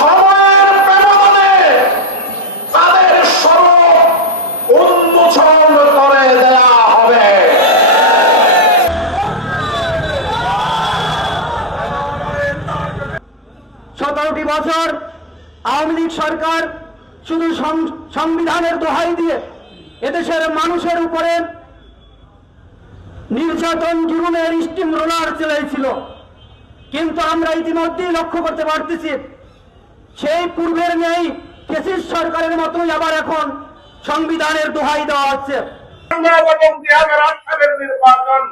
সময়ের বছর আওয়ামী লীগ সরকার শুধু সংবিধানের দোহাই দিয়ে এদেশের মানুষের উপরে নির্যাতন জীবনের স্টিম রোলার চালাইছিল। কিন্তু আমরা ইতিমধ্যেই লক্ষ্য করতে পারতেছি সেই পূর্বের নেই কেসিস সরকারের মতোই আবার এখন সংবিধানের দোহাই দেওয়া হচ্ছে। এবং দুই নির্বাচন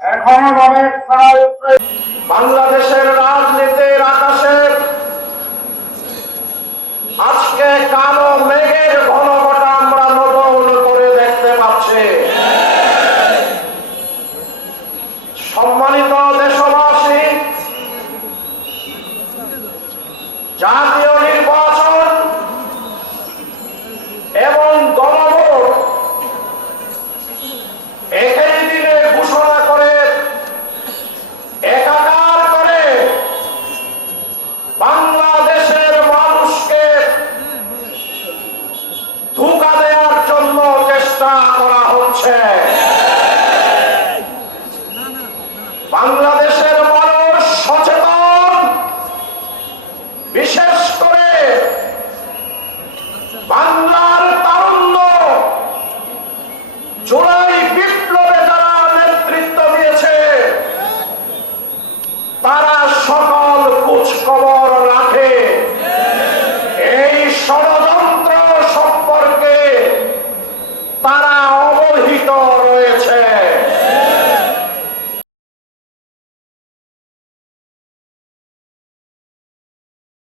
এখনও বাংলাদেশের জাতীয় নির্বাচন এবং গণভোট একই দিনে ঘোষণা করে, একাকার করে বাংলাদেশের মানুষকে ধোকা দেওয়ার জন্য চেষ্টা করা হচ্ছে।